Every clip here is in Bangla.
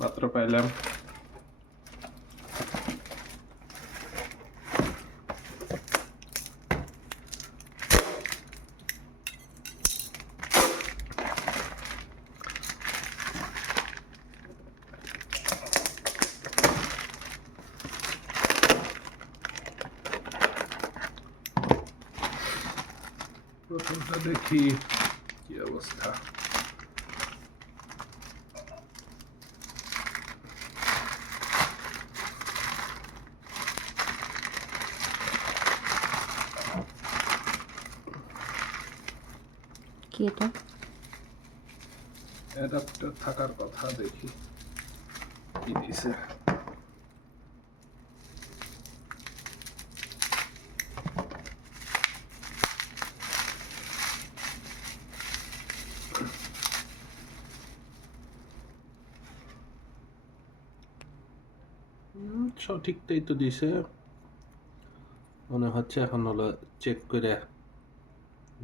মাত্র পাইলাম। প্রথমটা দেখি কি অবস্থা। কি এটা? অ্যাডাপ্টার থাকার কথা, দেখি কি দিছে। সঠিকটাই তো দিছে মনে হচ্ছে। এখন হলো চেক করে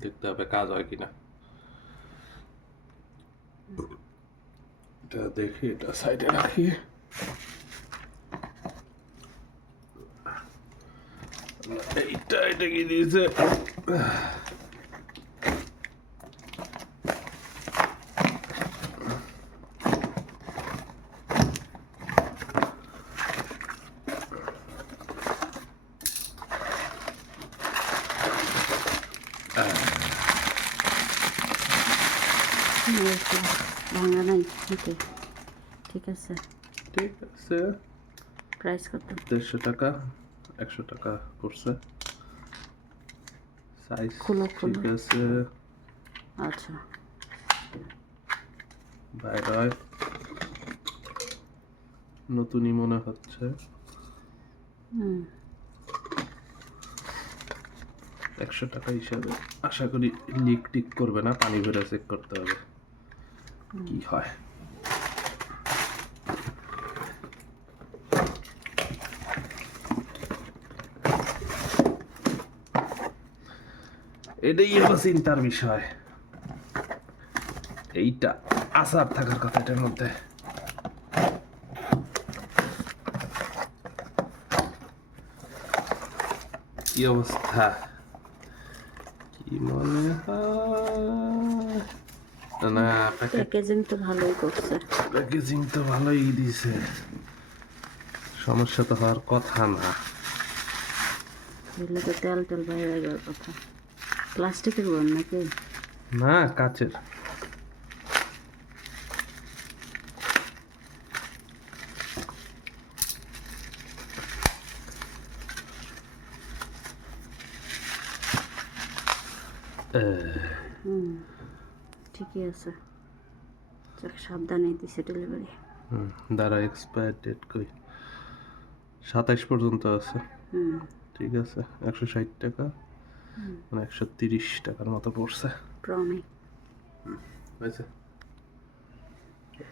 দেখতে হবে কাজ হয় কিনা। এটা দেখি, এটা সাইডে রাখি। এটা কি দিয়েছে? ভাঙা নাই? ওকে, ঠিক আছে। ঠিক আছে। প্রাইস কত? 150 টাকা, 100 টাকা পড়ছে। সাইজ ঠিক আছে। আচ্ছা, বাইরে হয় নতুনই মনে হচ্ছে। 100 টাকা হিসাবে আশা করি লিক টিক করবে না। পানি ভরে চেক করতে হবে কি হয়। এটাই হলো চিন্তার বিষয়। এইটা আচার থাকার কথা এটার মধ্যে। কি অবস্থা, কি মনে হয়? না, প্যাকেজিং তো ভালোই করছে। প্যাকেজিং তো ভালোই দিছে, সমস্যা তো হওয়ার কথা না। এগুলো তো তেল তেল বাইরে যাওয়ার কথা। প্লাস্টিকের বোন নাকি? না, কাচের। ঠিকই আছে। যাক, সাবধানে দিছে ডেলিভারি। দ্বারা এক্সপায়ার ডেট কই? 27 পর্যন্ত আছে। ঠিক আছে, 160 টাকা, মানে 130 টাকার মতো পড়ছে। প্রমি হয়েছে।